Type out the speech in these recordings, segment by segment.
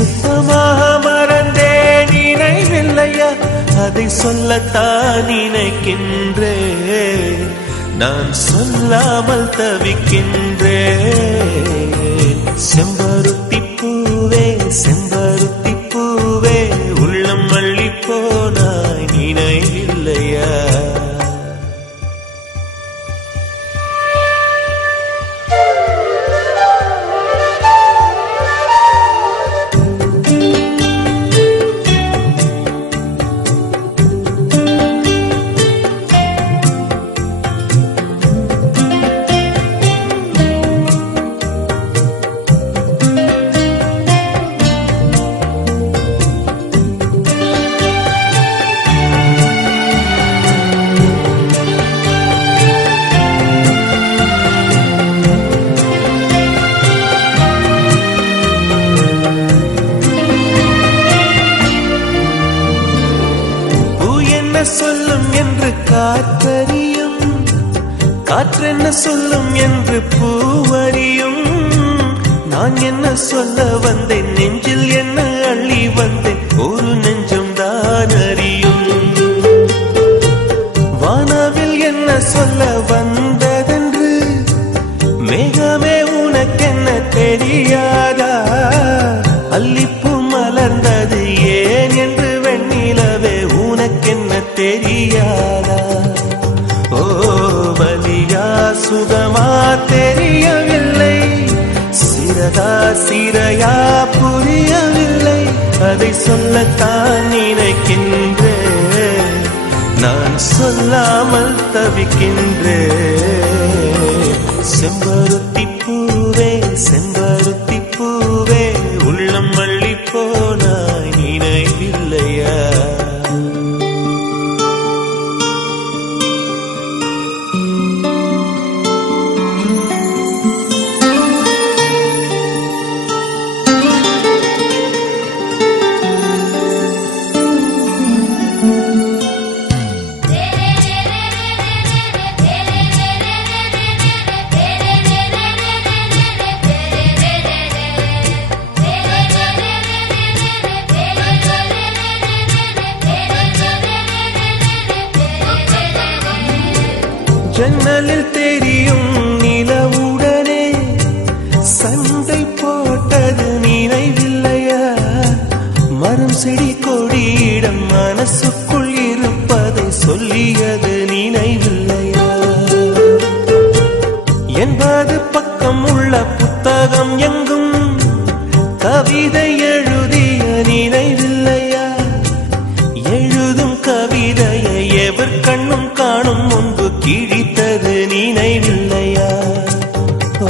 சுத்தமாக மறந்தே நினைவில்லையா? அதை சொல்லத்தான் நினைக்கின்றேன், நான் சொல்லாமல் தவிக்கின்றேன். செம்பருத்தி பூவே செம்பருத்தி பூவே உள்ளம் அள்ளி போனாய் நினைவில்லையா? சொல்லும் என்று காற்றறியும், காற்றென்ன சொல்லும் என்று பூவறியும். நான் என்ன சொல்ல வந்தேன், நெஞ்சில் என்ன அள்ளி வந்தேன், ஒரு நெஞ்சம் தான் அறியும். வானவில் என்ன சொல்ல வந்ததென்று மேகமே உனக்கென்ன தெரியாதா? அல்லிப்பூ மலர்ந்தது ஏன் என்று வெண்ணிலவே உனக்கென்ன தெரியாதா? ஓ வலியா சுகமா தெரியவில்லை, சிறதா சிறையா புரியவில்லை. அதை சொல்லத்தான் நினைக்கின்றேன், நான் சொல்லாமல் தவிக்கின்றேன். செம்பருத்தி பூவே செம்பருத்தி பூவே உள்ளம் அள்ளி போனாய் நினைவில்லையா? ஜன்னலில் தெரியும் நிலவுடனே சண்டை போட்டது நினைவில்லையா? மரம் செடி கொடியிடம் மனசுக்குள் இருப்பதை சொல்லியது நினைவில்லையா? 80 பக்கம் உள்ள புத்தகம் எங்கும் கவிதை எழுதிய நினைவில்லையா? எழுதும் கவிதையை எவர் கண்ணும் காணும் முன்பு கிழித்தது நினைவில்லையா? ஓ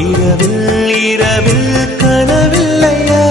இரவில் இரவில் கனவில்லையா?